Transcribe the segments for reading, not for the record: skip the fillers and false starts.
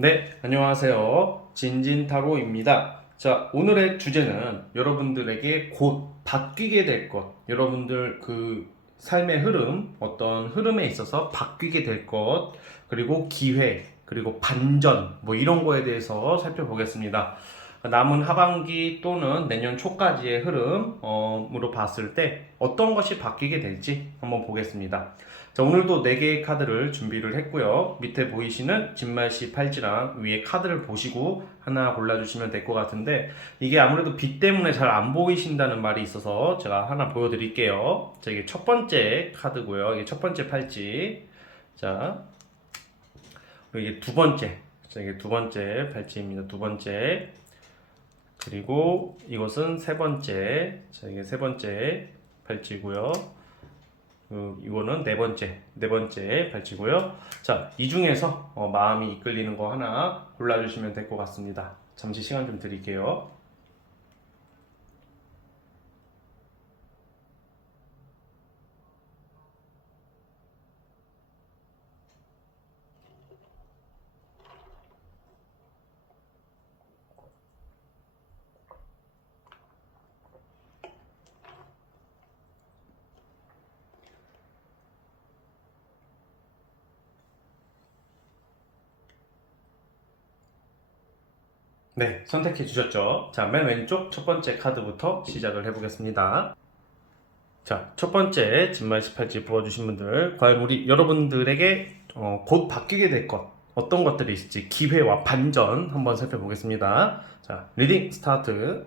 네, 안녕하세요. 진진타로입니다. 자, 오늘의 주제는 여러분들에게 곧 바뀌게 될 것, 여러분들 그 삶의 흐름, 어떤 흐름에 있어서 바뀌게 될 것, 그리고 기회, 그리고 반전, 뭐 이런 거에 대해서 살펴보겠습니다. 남은 하반기 또는 내년 초까지의 흐름으로 봤을 때 어떤 것이 바뀌게 될지 한번 보겠습니다. 자, 오늘도 4개의 카드를 준비를 했고요. 밑에 보이시는 진말씨 팔찌랑 위에 카드를 보시고 하나 골라주시면 될 것 같은데, 이게 아무래도 빛 때문에 잘 안 보이신다는 말이 있어서 제가 하나 보여드릴게요. 자, 이게 첫 번째 카드고요. 이게 첫 번째 팔찌. 자, 그리고 이게 두 번째. 자, 이게 두 번째 팔찌입니다. 두 번째. 그리고 이것은 세 번째. 자, 이게 세 번째 팔찌고요. 이거는 네 번째 발치고요. 자, 이 중에서 마음이 이끌리는 거 하나 골라주시면 될 것 같습니다. 잠시 시간 좀 드릴게요. 네, 선택해 주셨죠? 자, 맨 왼쪽 첫 번째 카드부터 시작을 해보겠습니다. 자, 첫 번째 진말 18지 부어주신 분들, 과연 우리 여러분들에게 곧 바뀌게 될 것, 어떤 것들이 있을지 기회와 반전 한번 살펴보겠습니다. 자, 리딩 스타트.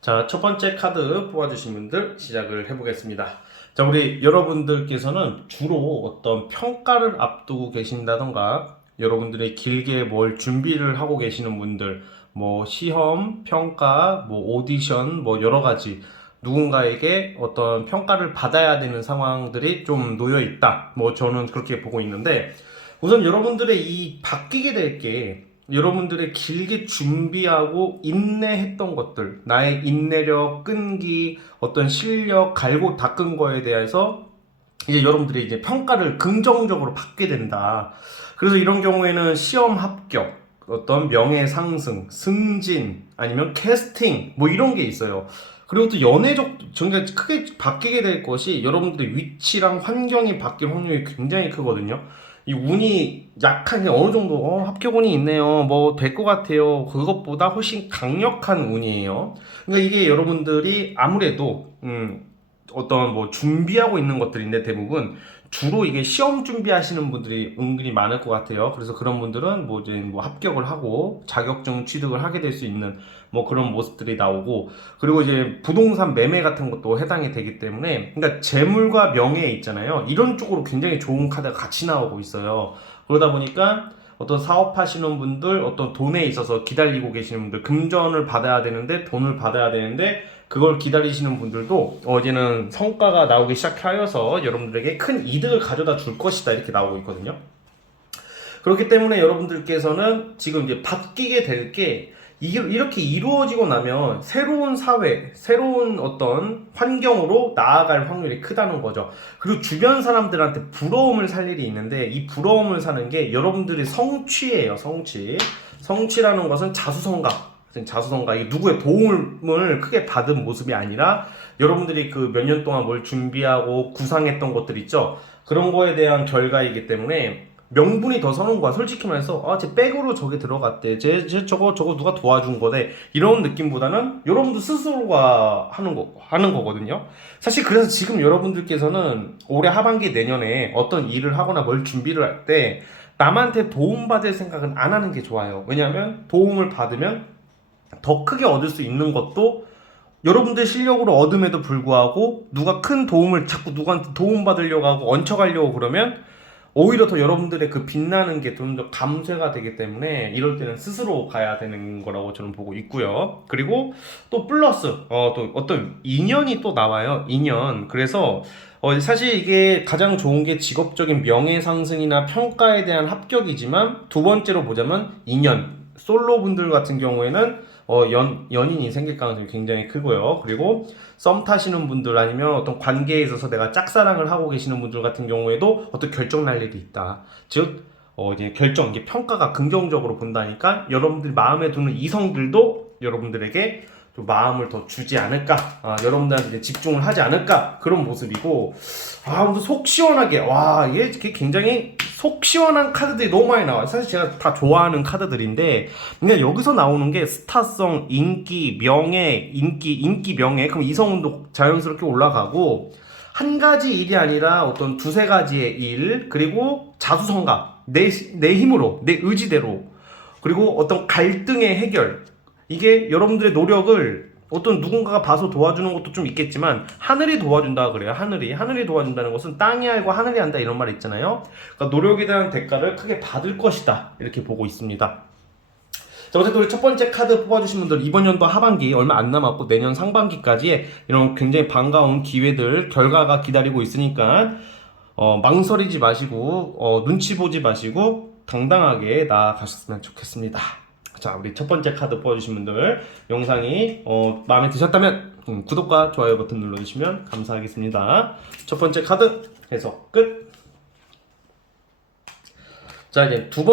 자, 첫 번째 카드 뽑아주신 분들 시작을 해보겠습니다. 자, 우리 여러분들께서는 주로 어떤 평가를 앞두고 계신다던가, 여러분들이 길게 뭘 준비를 하고 계시는 분들, 뭐 시험, 평가, 뭐 오디션, 뭐 여러 가지 누군가에게 어떤 평가를 받아야 되는 상황들이 좀 놓여 있다. 뭐 저는 그렇게 보고 있는데, 우선 여러분들의 이 바뀌게 될 게 여러분들의 길게 준비하고 인내했던 것들, 나의 인내력, 끈기, 어떤 실력, 갈고 닦은 거에 대해서 이제 여러분들이 이제 평가를 긍정적으로 받게 된다. 그래서 이런 경우에는 시험 합격, 어떤 명예 상승, 승진, 아니면 캐스팅, 뭐 이런 게 있어요. 그리고 또 연애적, 정말 크게 바뀌게 될 것이 여러분들의 위치랑 환경이 바뀔 확률이 굉장히 크거든요. 이 운이 약한 게 어느 정도 합격운이 있네요. 뭐 될 것 같아요. 그것보다 훨씬 강력한 운이에요. 그러니까 이게 여러분들이 아무래도 어떤 뭐 준비하고 있는 것들인데 대부분 주로 이게 시험 준비하시는 분들이 은근히 많을 것 같아요. 그래서 그런 분들은 뭐 이제 뭐 합격을 하고 자격증 취득을 하게 될 수 있는 뭐 그런 모습들이 나오고, 그리고 이제 부동산 매매 같은 것도 해당이 되기 때문에, 그러니까 재물과 명예 있잖아요. 이런 쪽으로 굉장히 좋은 카드가 같이 나오고 있어요. 그러다 보니까 어떤 사업하시는 분들, 어떤 돈에 있어서 기다리고 계시는 분들, 금전을 받아야 되는데 돈을 받아야 되는데 그걸 기다리시는 분들도 이제는 성과가 나오기 시작하여서 여러분들에게 큰 이득을 가져다 줄 것이다, 이렇게 나오고 있거든요. 그렇기 때문에 여러분들께서는 지금 이제 바뀌게 될 게 이렇게 이루어지고 나면 새로운 사회, 새로운 어떤 환경으로 나아갈 확률이 크다는 거죠. 그리고 주변 사람들한테 부러움을 살 일이 있는데, 이 부러움을 사는 게 여러분들의 성취예요, 성취. 성취라는 것은 자수성가. 자수성가, 이게 누구의 도움을 크게 받은 모습이 아니라 여러분들이 그 몇 년 동안 뭘 준비하고 구상했던 것들 있죠. 그런 거에 대한 결과이기 때문에 명분이 더 서는 거야. 솔직히 말해서 쟤 백으로 저게 들어갔대, 쟤 저거 누가 도와준 거대, 이런 느낌보다는 여러분들 스스로가 하는 거거든요. 사실 그래서 지금 여러분들께서는 올해 하반기 내년에 어떤 일을 하거나 뭘 준비를 할 때 남한테 도움받을 생각은 안 하는 게 좋아요. 왜냐하면 도움을 받으면 더 크게 얻을 수 있는 것도 여러분들 실력으로 얻음에도 불구하고, 누가 큰 도움을 자꾸 누구한테 도움받으려고 하고 얹혀가려고 그러면 오히려 더 여러분들의 그 빛나는 게 좀 더 감쇄가 되기 때문에, 이럴 때는 스스로 가야 되는 거라고 저는 보고 있고요. 그리고 또 플러스 또 어떤 인연이 또 나와요. 인연. 그래서 사실 이게 가장 좋은 게 직업적인 명예 상승이나 평가에 대한 합격이지만, 두 번째로 보자면 인연. 솔로 분들 같은 경우에는 연인이 생길 가능성이 굉장히 크고요. 그리고 썸 타시는 분들, 아니면 어떤 관계에 있어서 내가 짝사랑을 하고 계시는 분들 같은 경우에도 어떤 결정 날 일이 있다. 즉, 이제 결정, 이게 평가가 긍정적으로 본다니까 여러분들이 마음에 드는 이성들도 여러분들에게 좀 마음을 더 주지 않을까, 여러분들한테 이제 집중을 하지 않을까, 그런 모습이고, 오늘 속 시원하게, 이게 굉장히 속 시원한 카드들이 너무 많이 나와요. 사실 제가 다 좋아하는 카드들인데, 그냥 여기서 나오는 게 스타성, 인기, 명예, 인기, 명예, 그럼 이성운도 자연스럽게 올라가고, 한 가지 일이 아니라 어떤 두세 가지의 일, 그리고 자수성가, 내 힘으로, 내 의지대로, 그리고 어떤 갈등의 해결, 이게 여러분들의 노력을 어떤 누군가가 봐서 도와주는 것도 좀 있겠지만 하늘이 도와준다 그래요. 하늘이 도와준다는 것은 땅이 알고 하늘이 한다 이런 말 있잖아요. 그러니까 노력에 대한 대가를 크게 받을 것이다 이렇게 보고 있습니다. 자, 어쨌든 우리 첫 번째 카드 뽑아주신 분들 이번 연도 하반기 얼마 안 남았고 내년 상반기까지의 이런 굉장히 반가운 기회들 결과가 기다리고 있으니까 망설이지 마시고 눈치 보지 마시고 당당하게 나아가셨으면 좋겠습니다. 자, 우리 첫 번째 카드 뽑아주신 분들 영상이 마음에 드셨다면 구독과 좋아요 버튼 눌러주시면 감사하겠습니다. 첫 번째 카드 해석 끝. 자, 이제 두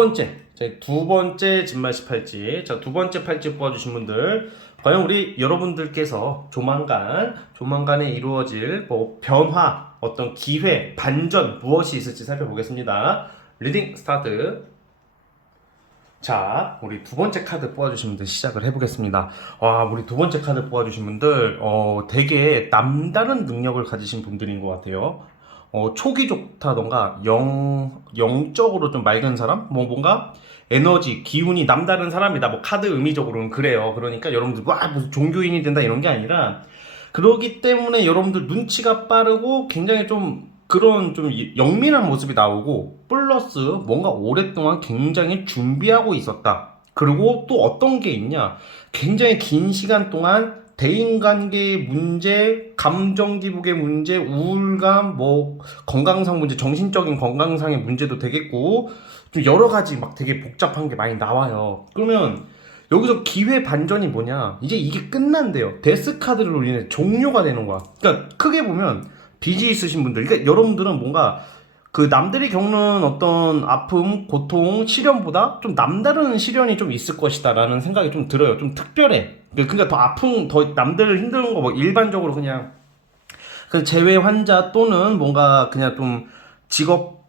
번째 진말시 팔찌. 자, 두 번째 팔찌 뽑아주신 분들 과연 우리 여러분들께서 조만간에 이루어질 변화, 어떤 기회, 반전 무엇이 있을지 살펴보겠습니다. 리딩 스타트. 자, 우리 두 번째 카드 뽑아주신 분들 시작을 해보겠습니다. 우리 두 번째 카드 뽑아주신 분들 되게 남다른 능력을 가지신 분들인 것 같아요. 촉이 좋다던가 영적으로 좀 맑은 사람? 뭔가 에너지, 기운이 남다른 사람이다. 카드 의미적으로는 그래요. 그러니까 여러분들 무슨 종교인이 된다 이런 게 아니라 그러기 때문에 여러분들 눈치가 빠르고 굉장히 좀 그런 좀 영민한 모습이 나오고 플러스 뭔가 오랫동안 굉장히 준비하고 있었다. 그리고 또 어떤 게 있냐? 굉장히 긴 시간 동안 대인관계의 문제, 감정 기복의 문제, 우울감, 건강상 문제, 정신적인 건강상의 문제도 되겠고 좀 여러 가지 되게 복잡한 게 많이 나와요. 그러면 여기서 기회 반전이 뭐냐? 이제 이게 끝난대요. 데스 카드로 인해 종료가 되는 거야. 그러니까 크게 보면 빚이 있으신 분들, 그러니까 여러분들은 뭔가 그 남들이 겪는 어떤 아픔, 고통, 시련보다 좀 남다른 시련이 좀 있을 것이다 라는 생각이 좀 들어요. 좀 특별해. 그러니까 더 남들 힘든 거 일반적으로 그냥 그 재외 환자 또는 뭔가 그냥 좀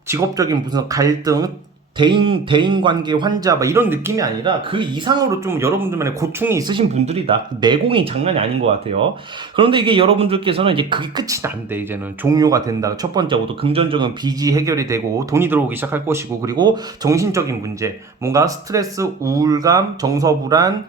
직업적인 무슨 갈등, 대인 관계 환자 이런 느낌이 아니라 그 이상으로 좀 여러분들만의 고충이 있으신 분들이다. 내공이 장난이 아닌 것 같아요. 그런데 이게 여러분들께서는 이제 그게 끝이 난대. 이제는 종료가 된다. 첫 번째부터 금전적인 빚이 해결이 되고 돈이 들어오기 시작할 것이고, 그리고 정신적인 문제, 뭔가 스트레스, 우울감, 정서불안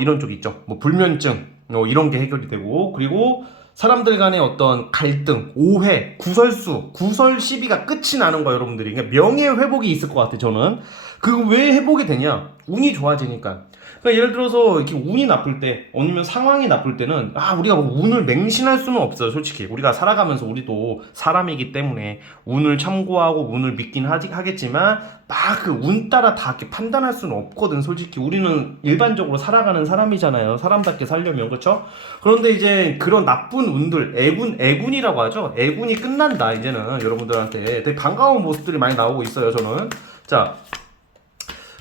이런 쪽 있죠. 불면증 이런 게 해결이 되고, 그리고 사람들 간의 어떤 갈등, 오해, 구설 시비가 끝이 나는 거야, 여러분들이. 그러니까 명예 회복이 있을 것 같아, 저는. 그 왜 회복이 되냐? 운이 좋아지니까. 그러니까 예를 들어서 이렇게 운이 나쁠 때, 아니면 상황이 나쁠 때는 우리가 운을 맹신할 수는 없어요, 솔직히. 우리가 살아가면서 우리도 사람이기 때문에 운을 참고하고 운을 믿긴 하겠지만 그 운 따라 다 이렇게 판단할 수는 없거든, 솔직히. 우리는 일반적으로 살아가는 사람이잖아요, 사람답게 살려면. 그렇죠? 그런데 이제 그런 나쁜 운들, 애군이라고 하죠. 애군이 끝난다, 이제는 여러분들한테. 되게 반가운 모습들이 많이 나오고 있어요, 저는. 자,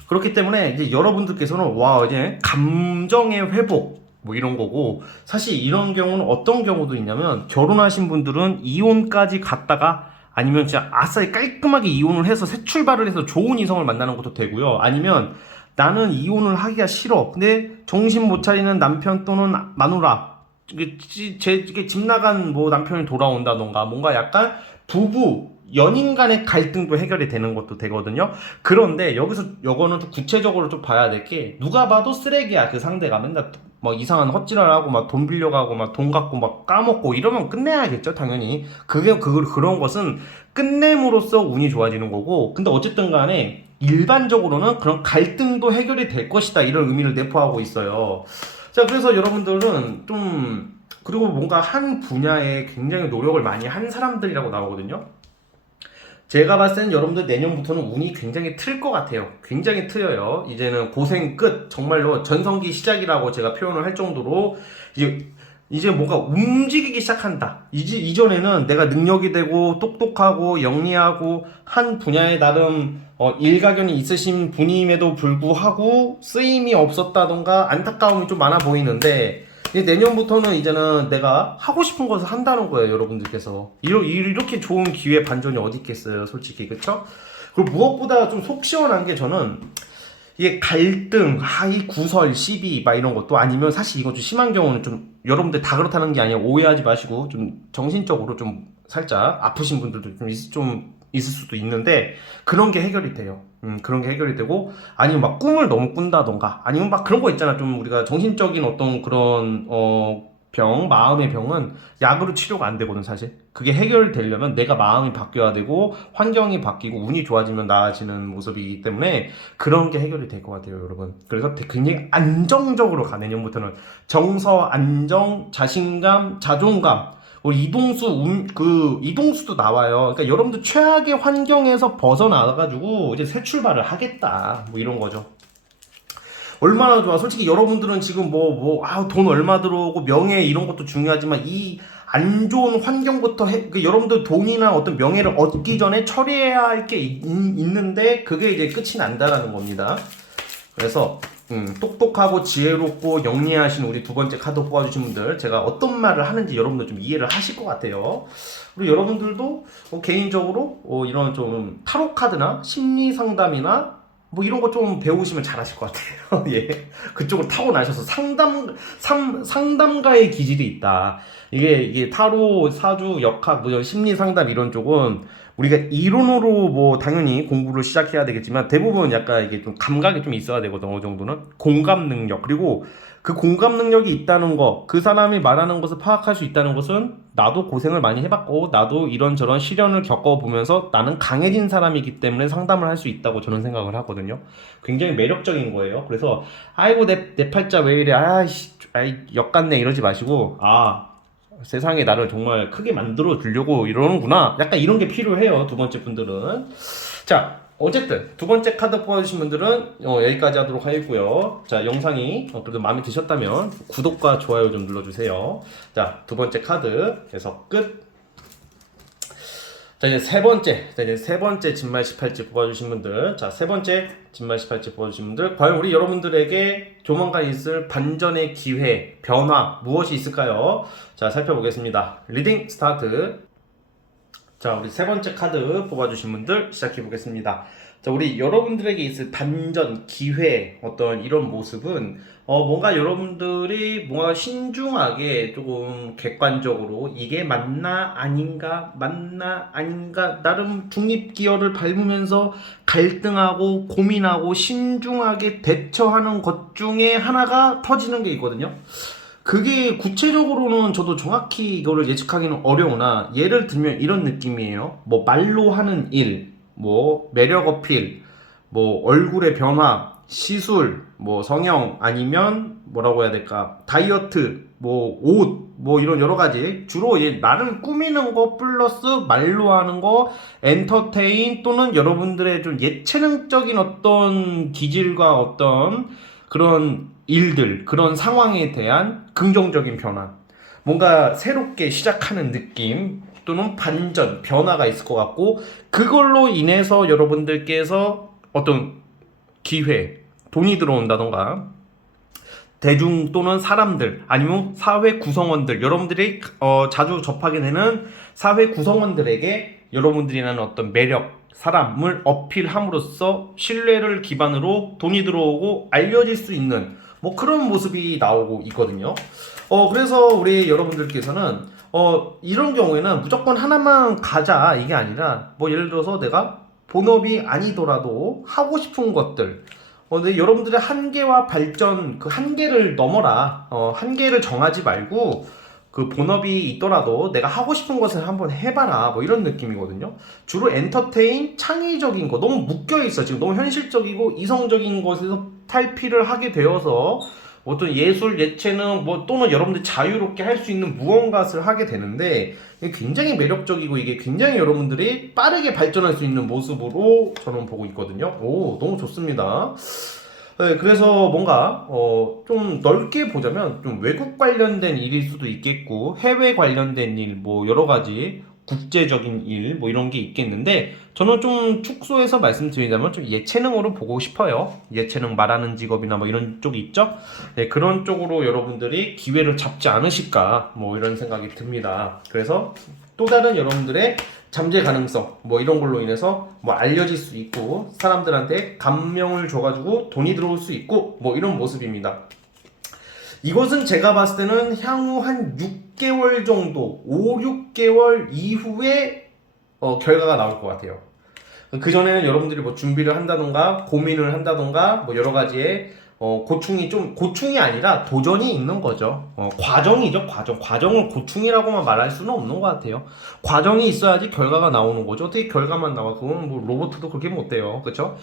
그렇기 때문에 이제 여러분들께서는 이제 감정의 회복 이런 거고, 사실 이런 경우는 어떤 경우도 있냐면 결혼하신 분들은 이혼까지 갔다가 아니면 진짜 아싸리 깔끔하게 이혼을 해서 새 출발을 해서 좋은 이성을 만나는 것도 되고요. 아니면 나는 이혼을 하기가 싫어. 근데 정신 못 차리는 남편 또는 마누라, 이게 집 나간 남편이 돌아온다던가 뭔가 약간 부부 연인 간의 갈등도 해결이 되는 것도 되거든요. 그런데 요거는 좀 구체적으로 좀 봐야 될 게, 누가 봐도 쓰레기야, 그 상대가. 맨날 이상한 헛질하고 돈 빌려가고 돈 갖고 까먹고 이러면 끝내야겠죠, 당연히. 그런 것은 끝냄으로써 운이 좋아지는 거고, 근데 어쨌든 간에 일반적으로는 그런 갈등도 해결이 될 것이다, 이런 의미를 내포하고 있어요. 자, 그래서 여러분들은 그리고 뭔가 한 분야에 굉장히 노력을 많이 한 사람들이라고 나오거든요. 제가 봤을 때는 여러분들 내년부터는 운이 굉장히 틀 것 같아요. 굉장히 트여요. 이제는 고생 끝, 정말로 전성기 시작이라고 제가 표현을 할 정도로 이제 이제 뭔가 움직이기 시작한다. 이전에는 내가 능력이 되고 똑똑하고 영리하고 한 분야에 나름 일가견이 있으신 분임에도 불구하고 쓰임이 없었다던가 안타까움이 좀 많아 보이는데, 이제 내년부터는 이제는 내가 하고 싶은 것을 한다는 거예요, 여러분들께서. 이렇게 좋은 기회 반전이 어디 있겠어요, 솔직히. 그쵸? 그리고 무엇보다 좀 속 시원한 게, 저는 이게 갈등, 이 구설, 시비, 막 이런 것도, 아니면 사실 이거 좀 심한 경우는, 좀 여러분들 다 그렇다는 게 아니라 오해하지 마시고, 좀 정신적으로 좀 살짝 아프신 분들도 좀 있을 수도 있는데, 그런 게 해결이 돼요. 그런 게 해결이 되고, 아니면 막 꿈을 너무 꾼다던가, 아니면 막 그런 거 있잖아. 좀 우리가 정신적인 어떤 그런 마음의 병은 약으로 치료가 안 되거든, 사실. 그게 해결되려면 내가 마음이 바뀌어야 되고, 환경이 바뀌고, 운이 좋아지면 나아지는 모습이기 때문에, 그런 게 해결이 될 것 같아요, 여러분. 그래서 굉장히 안정적으로 가, 내년부터는. 정서, 안정, 자신감, 자존감. 이동수도 나와요. 그러니까 여러분들 최악의 환경에서 벗어나가지고 이제 새 출발을 하겠다. 뭐 이런 거죠. 얼마나 좋아. 솔직히 여러분들은 지금 돈 얼마 들어오고 명예 이런 것도 중요하지만, 이 안 좋은 환경부터 여러분들 돈이나 어떤 명예를 얻기 전에 처리해야 할 게 있는데, 그게 이제 끝이 난다라는 겁니다. 그래서 똑똑하고 지혜롭고 영리하신 우리 두 번째 카드 뽑아주신 분들, 제가 어떤 말을 하는지 여러분들 좀 이해를 하실 것 같아요. 그리고 여러분들도 개인적으로 이런 좀 타로 카드나 심리 상담이나 뭐 이런 거 좀 배우시면 잘하실 것 같아요. 예, 그쪽으로 타고나셔서 상담가의 기질이 있다. 이게 타로, 사주, 역학, 뭐 심리 상담 이런 쪽은 우리가 이론으로 뭐 당연히 공부를 시작해야 되겠지만, 대부분 약간 이게 좀 감각이 좀 있어야 되거든. 어느 정도는 공감 능력, 그리고 그 공감 능력이 있다는 거, 그 사람이 말하는 것을 파악할 수 있다는 것은, 나도 고생을 많이 해봤고 나도 이런저런 시련을 겪어보면서 나는 강해진 사람이기 때문에 상담을 할 수 있다고 저는 생각을 하거든요. 굉장히 매력적인 거예요. 그래서 아이고 내 팔자 왜 이래, 역같네 이러지 마시고, 세상에 나를 정말 크게 만들어 주려고 이러는구나, 약간 이런 게 필요해요, 두 번째 분들은. 자, 어쨌든 두 번째 카드 뽑아주신 분들은 여기까지 하도록 하겠고요. 자, 영상이 그래도 마음에 드셨다면 구독과 좋아요 좀 눌러주세요. 자, 두 번째 카드에서 끝. 자, 이제 세 번째 진말 18지 뽑아주신 분들, 자, 세 번째 진말 18지 뽑아주신 분들, 과연 우리 여러분들에게 조만간 있을 반전의 기회, 변화 무엇이 있을까요? 자, 살펴보겠습니다. 리딩 스타트. 자, 우리 세 번째 카드 뽑아주신 분들 시작해 보겠습니다. 자, 우리 여러분들에게 있을 반전, 기회, 어떤 이런 모습은 뭔가 여러분들이 뭔가 신중하게 조금 객관적으로 이게 맞나 아닌가, 맞나 아닌가, 나름 중립기어를 밟으면서 갈등하고 고민하고 신중하게 대처하는 것 중에 하나가 터지는 게 있거든요. 그게 구체적으로는 저도 정확히 이거를 예측하기는 어려우나, 예를 들면 이런 느낌이에요. 뭐 말로 하는 일, 뭐 매력 어필, 뭐 얼굴의 변화, 시술, 뭐 성형, 아니면 뭐라고 해야 될까, 다이어트, 뭐 옷, 뭐 이런 여러 가지, 주로 이제 나를 꾸미는 거 플러스 말로 하는 거, 엔터테인, 또는 여러분들의 좀 예체능적인 어떤 기질과 어떤 그런 일들, 그런 상황에 대한 긍정적인 변화, 뭔가 새롭게 시작하는 느낌, 또는 반전, 변화가 있을 것 같고, 그걸로 인해서 여러분들께서 어떤 기회, 돈이 들어온다던가, 대중 또는 사람들, 아니면 사회 구성원들, 여러분들이 자주 접하게 되는 사회 구성원들에게 여러분들이라는 어떤 매력, 사람을 어필함으로써 신뢰를 기반으로 돈이 들어오고 알려질 수 있는 뭐 그런 모습이 나오고 있거든요. 그래서 우리 여러분들께서는 이런 경우에는 무조건 하나만 가자 이게 아니라, 뭐 예를 들어서 내가 본업이 아니더라도 하고 싶은 것들, 근데 여러분들의 한계와 발전, 그 한계를 넘어라. 한계를 정하지 말고, 그 본업이 있더라도 내가 하고 싶은 것을 한번 해봐라. 뭐 이런 느낌이거든요. 주로 엔터테인, 창의적인 거, 너무 묶여있어. 지금 너무 현실적이고 이성적인 것에서 탈피를 하게 되어서 어떤 예술, 예체능, 뭐 또는 여러분들 자유롭게 할 수 있는 무언가를 하게 되는데, 이게 굉장히 매력적이고 이게 굉장히 여러분들이 빠르게 발전할 수 있는 모습으로 저는 보고 있거든요. 오, 너무 좋습니다. 네, 그래서 뭔가 좀 넓게 보자면 좀 외국 관련된 일일 수도 있겠고 해외 관련된 일, 뭐 여러 가지 국제적인 일, 뭐 이런 게 있겠는데 저는 좀 축소해서 말씀드리자면 좀 예체능으로 보고 싶어요. 예체능 말하는 직업이나 뭐 이런 쪽이 있죠. 네, 그런 쪽으로 여러분들이 기회를 잡지 않으실까 뭐 이런 생각이 듭니다. 그래서 또 다른 여러분들의 잠재 가능성 뭐 이런 걸로 인해서 뭐 알려질 수 있고 사람들한테 감명을 줘가지고 돈이 들어올 수 있고 뭐 이런 모습입니다. 이것은 제가 봤을 때는 향후 한 6개월 정도 5, 6개월 이후에 결과가 나올 것 같아요. 그 전에는 여러분들이 뭐 준비를 한다던가 고민을 한다던가 뭐 여러 가지의 고충이 아니라 도전이 있는 거죠. 과정이죠, 과정. 과정을 고충이라고만 말할 수는 없는 것 같아요. 과정이 있어야지 결과가 나오는 거죠. 어떻게 결과만 나와? 그건 뭐 로봇도 그렇게 못해요. 그쵸?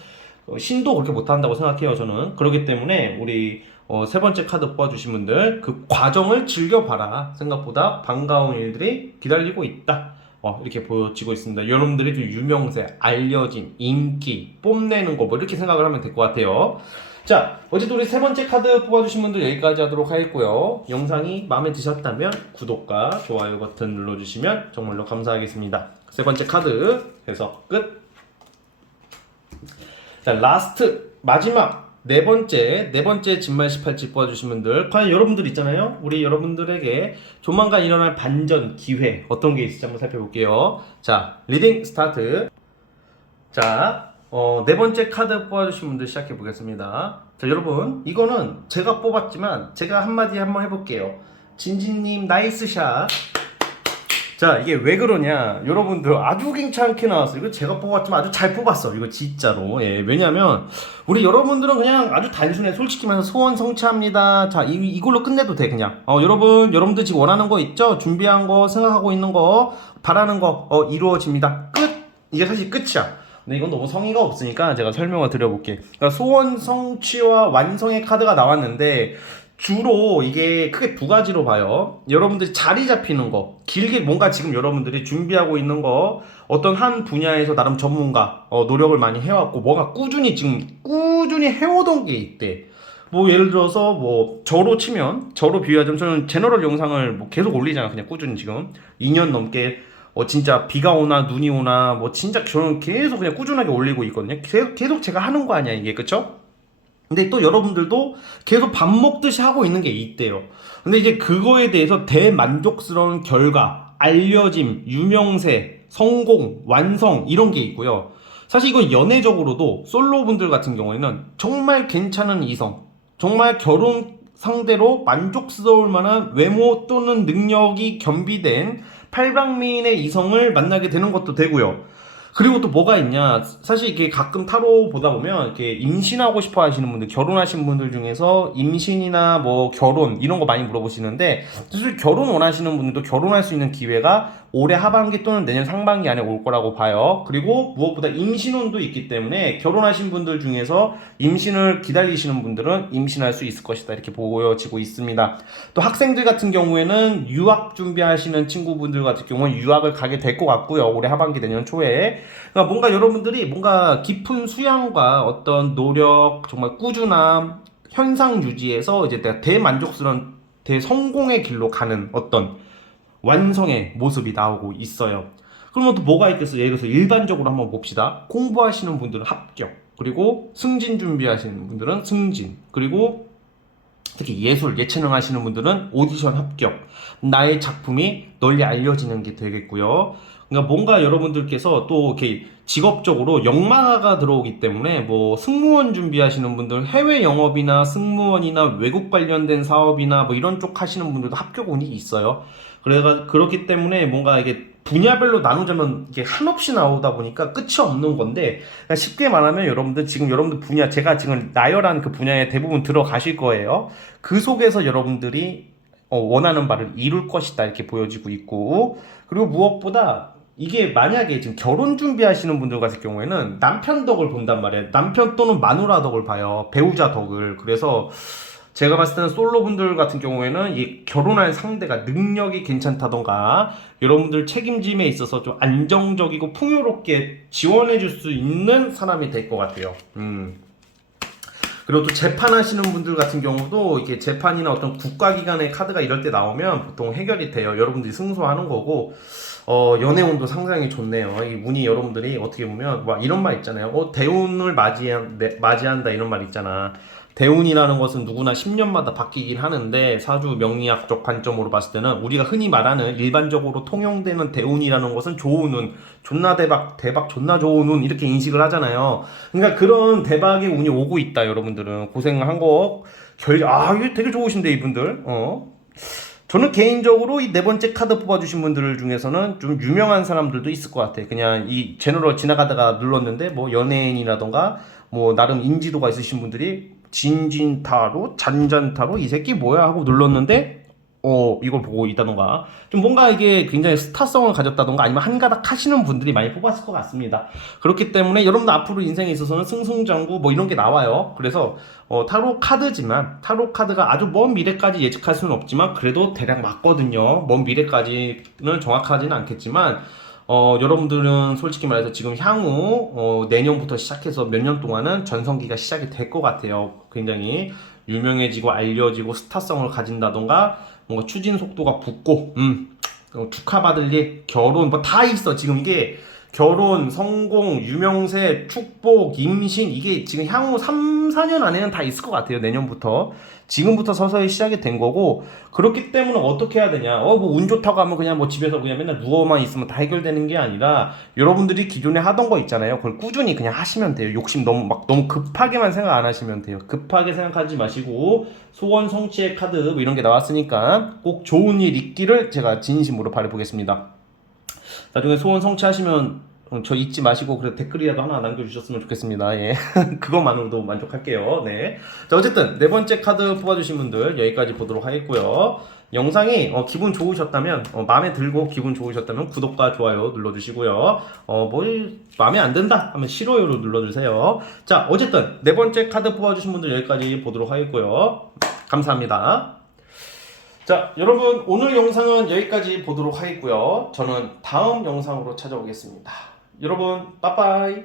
신도 그렇게 못한다고 생각해요, 저는. 그렇기 때문에 우리 세 번째 카드 뽑아주신 분들 그 과정을 즐겨봐라. 생각보다 반가운 일들이 기다리고 있다. 이렇게 보여지고 있습니다. 여러분들이 좀 유명세, 알려진, 인기, 뽐내는 거 뭐 이렇게 생각을 하면 될 것 같아요. 자, 어쨌든 우리 세 번째 카드 뽑아주신 분들 여기까지 하도록 하겠고요. 영상이 마음에 드셨다면 구독과 좋아요 버튼 눌러주시면 정말로 감사하겠습니다. 세 번째 카드 해석 끝. 자, 라스트 마지막 네 번째 진말 18집 뽑아주신 분들 과연 여러분들 있잖아요. 우리 여러분들에게 조만간 일어날 반전 기회 어떤 게 있을지 한번 살펴볼게요. 자, 리딩 스타트. 자, 네 번째 카드 뽑아주신 분들 시작해 보겠습니다. 자, 여러분 이거는 제가 뽑았지만 제가 한마디 한번 해볼게요. 진진님 나이스 샷. 자, 이게 왜 그러냐, 여러분들 아주 괜찮게 나왔어. 이거 제가 뽑았지만 아주 잘 뽑았어, 이거 진짜로. 예, 왜냐면 우리 여러분들은 그냥 아주 단순해. 솔직히 말해서 소원 성취합니다. 자, 이걸로 끝내도 돼. 그냥 여러분들 지금 원하는 거 있죠? 준비한 거, 생각하고 있는 거, 바라는 거 이루어집니다. 끝. 이게 사실 끝이야. 근데 이건 너무 성의가 없으니까 제가 설명을 드려볼게. 그러니까 소원 성취와 완성의 카드가 나왔는데 주로 이게 크게 두 가지로 봐요. 여러분들이 자리 잡히는 거, 길게 뭔가 지금 여러분들이 준비하고 있는 거, 어떤 한 분야에서 나름 전문가, 노력을 많이 해왔고, 뭐가 지금 꾸준히 해오던 게 있대. 뭐 예를 들어서 뭐 저로 비유하자면 저는 제너럴 영상을 뭐 계속 올리잖아. 그냥 꾸준히 지금 2년 넘게 진짜 비가 오나 눈이 오나 뭐 진짜 저는 계속 그냥 꾸준하게 올리고 있거든요. 계속 제가 하는 거 아니야 이게, 그쵸? 근데 또 여러분들도 계속 밥 먹듯이 하고 있는 게 있대요. 근데 이제 그거에 대해서 대만족스러운 결과, 알려짐, 유명세, 성공, 완성 이런 게 있고요. 사실 이건 연애적으로도 솔로분들 같은 경우에는 정말 괜찮은 이성, 정말 결혼 상대로 만족스러울 만한 외모 또는 능력이 겸비된 팔방미인의 이성을 만나게 되는 것도 되고요. 그리고 또 뭐가 있냐, 사실 이게 가끔 타로 보다 보면 이렇게 임신하고 싶어 하시는 분들, 결혼하신 분들 중에서 임신이나 뭐 결혼 이런 거 많이 물어보시는데, 사실 결혼 원하시는 분들도 결혼할 수 있는 기회가 올해 하반기 또는 내년 상반기 안에 올 거라고 봐요. 그리고 무엇보다 임신운도 있기 때문에 결혼하신 분들 중에서 임신을 기다리시는 분들은 임신할 수 있을 것이다 이렇게 보여지고 있습니다. 또 학생들 같은 경우에는 유학 준비하시는 친구분들 같은 경우는 유학을 가게 될 것 같고요. 올해 하반기 내년 초에. 그러니까 뭔가 여러분들이 뭔가 깊은 수양과 어떤 노력, 정말 꾸준함, 현상 유지에서 이제 내가 대만족스러운 대성공의 길로 가는 어떤 완성의 모습이 나오고 있어요. 그러면 또 뭐가 있겠어요? 예를 들어서 일반적으로 한번 봅시다. 공부하시는 분들은 합격, 그리고 승진 준비하시는 분들은 승진, 그리고 특히 예술, 예체능 하시는 분들은 오디션 합격, 나의 작품이 널리 알려지는 게 되겠고요. 그러니까 뭔가 여러분들께서 또 이렇게 직업적으로 역마가 들어오기 때문에 뭐 승무원 준비하시는 분들, 해외 영업이나 승무원이나 외국 관련된 사업이나 뭐 이런 쪽 하시는 분들도 합격운이 있어요. 그렇기 때문에 뭔가 이게 분야별로 나누자면 이게 한없이 나오다 보니까 끝이 없는 건데, 그러니까 쉽게 말하면 여러분들 분야, 제가 지금 나열한 그 분야에 대부분 들어가실 거예요. 그 속에서 여러분들이 원하는 바를 이룰 것이다 이렇게 보여지고 있고, 그리고 무엇보다 이게 만약에 지금 결혼 준비하시는 분들 같은 경우에는 남편 덕을 본단 말이에요. 남편 또는 마누라 덕을 봐요. 배우자 덕을. 그래서 제가 봤을 때는 솔로분들 같은 경우에는 이 결혼할 상대가 능력이 괜찮다던가 여러분들 책임짐에 있어서 좀 안정적이고 풍요롭게 지원해 줄 수 있는 사람이 될 것 같아요. 그리고 또 재판하시는 분들 같은 경우도 이게 재판이나 어떤 국가기관의 카드가 이럴 때 나오면 보통 해결이 돼요. 여러분들이 승소하는 거고, 연애운도 상당히 좋네요. 이 운이 여러분들이 어떻게 보면, 막 이런 말 있잖아요. 대운을 맞이한다 이런 말 있잖아. 대운이라는 것은 누구나 10년마다 바뀌긴 하는데 사주 명리학적 관점으로 봤을 때는 우리가 흔히 말하는 일반적으로 통용되는 대운이라는 것은 좋은 운, 존나 대박, 대박 존나 좋은 운 이렇게 인식을 하잖아요. 그러니까 그런 대박의 운이 오고 있다. 여러분들은 고생한 거 이게 되게 좋으신데 이분들. 저는 개인적으로 이 네 번째 카드 뽑아주신 분들 중에서는 좀 유명한 사람들도 있을 것 같아. 그냥 이 제너럴 지나가다가 눌렀는데 뭐 연예인이라던가 뭐 나름 인지도가 있으신 분들이 진진타로 잔잔타로 이 새끼 뭐야 하고 눌렀는데 이걸 보고 있다던가 좀 뭔가 이게 굉장히 스타성을 가졌다던가 아니면 한가닥 하시는 분들이 많이 뽑았을 것 같습니다. 그렇기 때문에 여러분들 앞으로 인생에 있어서는 승승장구 뭐 이런 게 나와요. 그래서 타로 카드지만 타로 카드가 아주 먼 미래까지 예측할 수는 없지만 그래도 대략 맞거든요. 먼 미래까지는 정확하지는 않겠지만 여러분들은 솔직히 말해서 지금 향후 내년부터 시작해서 몇 년 동안은 전성기가 시작이 될 것 같아요. 굉장히 유명해지고 알려지고 스타성을 가진다던가 뭔가 추진 속도가 붙고 축하받을 일, 결혼 뭐 다 있어. 지금 이게 결혼, 성공, 유명세, 축복, 임신 이게 지금 향후 3, 4년 안에는 다 있을 것 같아요. 내년부터. 지금부터 서서히 시작이 된 거고 그렇기 때문에 어떻게 해야 되냐 뭐 운 좋다고 하면 그냥 뭐 집에서 그냥 맨날 누워만 있으면 다 해결되는 게 아니라 여러분들이 기존에 하던 거 있잖아요. 그걸 꾸준히 그냥 하시면 돼요. 욕심 너무 급하게만 생각 안 하시면 돼요. 급하게 생각하지 마시고 소원 성취의 카드 뭐 이런 게 나왔으니까 꼭 좋은 일 있기를 제가 진심으로 바라보겠습니다. 나중에 소원 성취하시면 저 잊지 마시고 그래 댓글이라도 하나 남겨주셨으면 좋겠습니다. 예, 그것만으로도 만족할게요. 네, 자 어쨌든 네 번째 카드 뽑아주신 분들 여기까지 보도록 하겠고요. 영상이 기분 좋으셨다면 마음에 들고 기분 좋으셨다면 구독과 좋아요 눌러주시고요. 뭐 마음에 안 든다 하면 싫어요로 눌러주세요. 자 어쨌든 네 번째 카드 뽑아주신 분들 여기까지 보도록 하겠고요. 감사합니다. 자, 여러분 오늘 영상은 여기까지 보도록 하겠고요. 저는 다음 영상으로 찾아오겠습니다. 여러분 빠빠이.